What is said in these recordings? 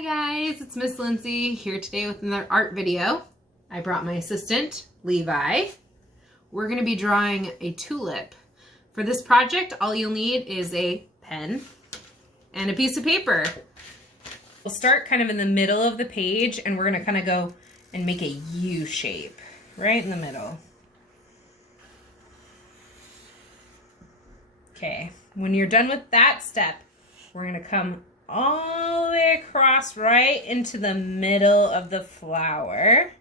Hi guys, it's Miss Lindsay here today with another art video. I brought my assistant, Levi. We're going to be drawing a tulip. For this project, all you'll need is a pen and a piece of paper. We'll start kind of in the middle of the page and we're going to kind of go and make a U shape right in the middle. Okay, when you're done with that step, we're going to come all the way across right into the middle of the flower,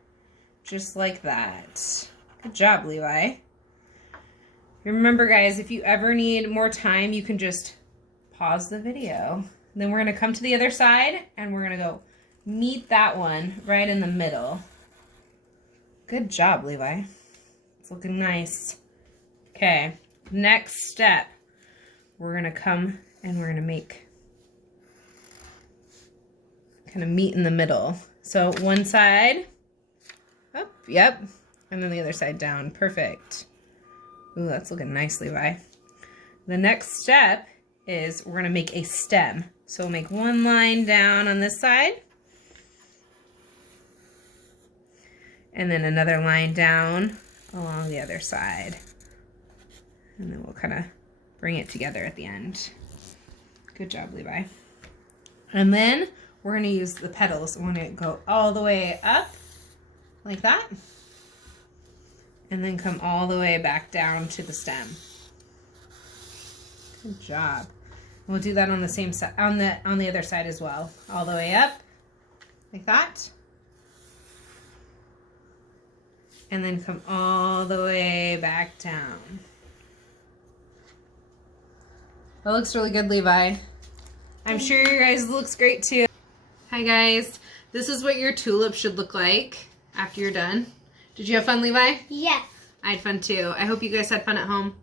just like that. Good job, Levi. Remember, guys, if you ever need more time, you can just pause the video. Then we're going to come to the other side, and we're going to go meet that one right in the middle. Good job, Levi. It's looking nice. Okay, next step. We're going to come and we're going to make kind of meet in the middle. So one side up, yep, and then the other side down. Perfect. Ooh, that's looking nice, Levi. The next step is we're gonna make a stem. So we'll make one line down on this side, and then another line down along the other side. And then we'll kind of bring it together at the end. Good job, Levi. And then we're going to use the petals. We're going to go all the way up like that, and then come all the way back down to the stem. Good job. We'll do that on the same side, on the other side as well. All the way up like that, and then come all the way back down. That looks really good, Levi. I'm sure your guys looks great too. Hi guys, this is what your tulip should look like after you're done. Did you have fun, Levi? Yes. I had fun too. I hope you guys had fun at home.